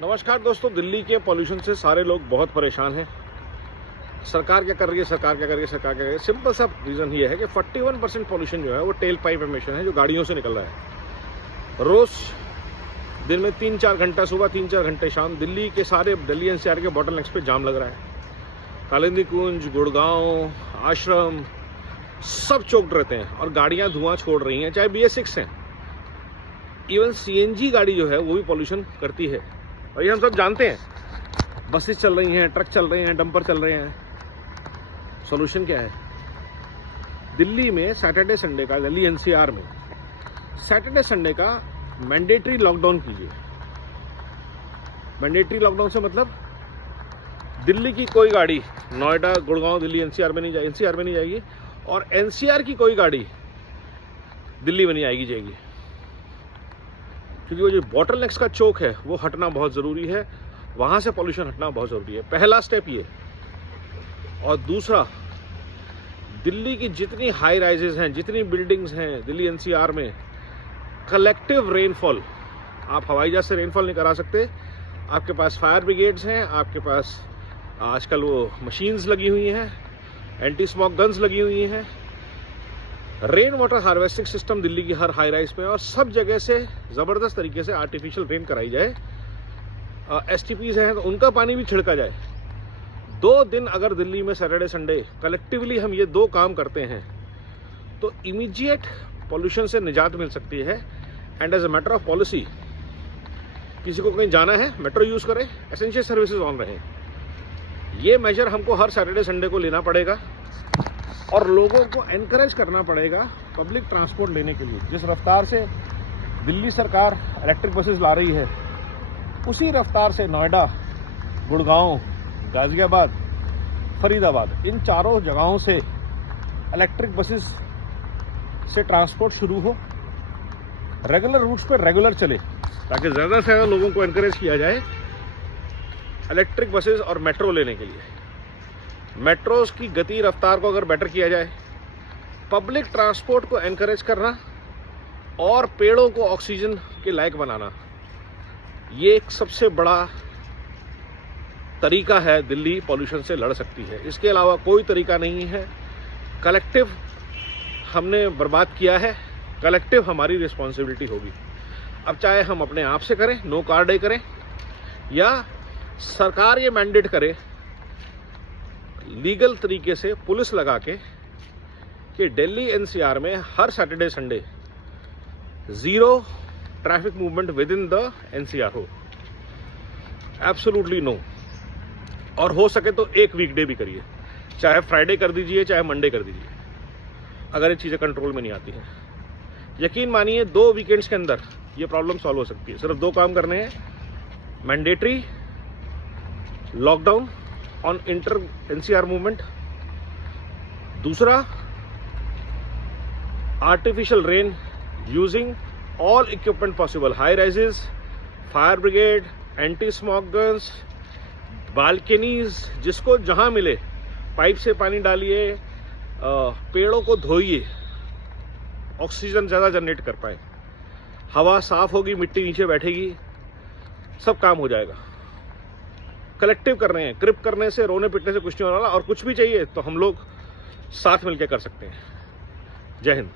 नमस्कार दोस्तों, दिल्ली के पॉल्यूशन से सारे लोग बहुत परेशान हैं। सरकार क्या कर रही है, सरकार क्या कर रही है, सरकार क्या कर रही है। सिंपल सा रीज़न ये है कि 41% पॉल्यूशन जो है वो टेल पाइप एमिशन है, जो गाड़ियों से निकल रहा है। रोज़ दिन में 3-4 घंटा सुबह, 3-4 घंटे शाम दिल्ली के सारे दिल्ली एनसीआर के बॉटल नेक्स पे जाम लग रहा है। कालिंदी कुंज, गुड़गांव, आश्रम सब चौकड रहते हैं और गाड़ियाँ धुआं छोड़ रही हैं, चाहे BS6 हैं। इवन CNG गाड़ी जो है वो भी पॉल्यूशन करती है और ये हम सब जानते हैं। बसेस चल रही हैं, ट्रक चल रहे हैं, डंपर चल रहे हैं। सॉल्यूशन क्या है? दिल्ली में सैटरडे संडे का, दिल्ली NCR में सैटरडे संडे का मैंडेटरी लॉकडाउन कीजिए। मैंडेटरी लॉकडाउन से मतलब दिल्ली की कोई गाड़ी नोएडा, गुड़गांव, दिल्ली NCR में नहीं जाएगी और NCR की कोई गाड़ी दिल्ली में नहीं जाएगी, क्योंकि वो जो बॉटल नेक्स का चौक है वो हटना बहुत ज़रूरी है। वहाँ से पॉल्यूशन हटना बहुत ज़रूरी है। पहला स्टेप ये। और दूसरा, दिल्ली की जितनी हाई राइजेस हैं, जितनी बिल्डिंग्स हैं दिल्ली NCR में, कलेक्टिव रेनफॉल, आप हवाई जहाज से रेनफॉल नहीं करा सकते। आपके पास फायर ब्रिगेड्स हैं, आपके पास आजकल वो मशीन्स लगी हुई हैं, एंटी स्मोक गन्स लगी हुई हैं। Rain water harvesting system Delhi की हर हाई राइज में और सब जगह से ज़बरदस्त तरीके से आर्टिफिशियल रेन कराई जाए। STPs हैं तो उनका पानी भी छिड़का जाए। 2 दिन अगर दिल्ली में सैटरडे संडे कलेक्टिवली हम ये 2 काम करते हैं तो इमीडिएट पॉल्यूशन से निजात मिल सकती है। And as a matter of policy, किसी को कहीं जाना है मेट्रो यूज़ करें, एसेंशियल सर्विसेज ऑन रहें। ये मेजर हमको हर सैटरडे संडे को लेना पड़ेगा और लोगों को एनकरेज करना पड़ेगा पब्लिक ट्रांसपोर्ट लेने के लिए। जिस रफ्तार से दिल्ली सरकार इलेक्ट्रिक बसेस ला रही है, उसी रफ्तार से नोएडा, गुड़गांव, गाजियाबाद, फरीदाबाद, इन चारों जगहों से इलेक्ट्रिक बसेस से ट्रांसपोर्ट शुरू हो। रेगुलर रूट्स पे रेगुलर चले, ताकि ज़्यादा से ज़्यादा लोगों को एनकरेज किया जाए इलेक्ट्रिक बसेस और मेट्रो लेने के लिए। मेट्रोस की गति रफ्तार को अगर बेटर किया जाए, पब्लिक ट्रांसपोर्ट को एनकरेज करना और पेड़ों को ऑक्सीजन के लायक बनाना, ये एक सबसे बड़ा तरीका है दिल्ली पॉल्यूशन से लड़ सकती है। इसके अलावा कोई तरीका नहीं है। कलेक्टिव हमने बर्बाद किया है, कलेक्टिव हमारी रिस्पॉन्सिबिलिटी होगी। अब चाहे हम अपने आप से करें, नो कार डे करें, या सरकार ये मैंडेट करे लीगल तरीके से पुलिस लगा के कि दिल्ली NCR में हर Saturday Sunday 0 traffic movement within the NCR हो। Absolutely no. और हो सके तो एक वीकडे भी करिए, चाहे फ्राइडे कर दीजिए, चाहे मंडे कर दीजिए, अगर ये चीज़ें कंट्रोल में नहीं आती हैं। यकीन मानिए 2 वीकेंड्स के अंदर ये प्रॉब्लम सॉल्व हो सकती है। सिर्फ 2 काम करने हैं। Mandatory lockdown on inter NCR movement. दूसरा, artificial rain using all equipment possible, high rises, fire brigade, anti smoke guns, balconies, जिसको जहां मिले पाइप से पानी डालिए, पेड़ों को धोइए, ऑक्सीजन ज़्यादा जनरेट कर पाए, हवा साफ होगी, मिट्टी नीचे बैठेगी, सब काम हो जाएगा। कलेक्टिव कर रहे हैं। क्रिप करने से, रोने पिटने से कुछ नहीं होने वाला। और कुछ भी चाहिए तो हम लोग साथ मिलकर कर सकते हैं। जय हिंद।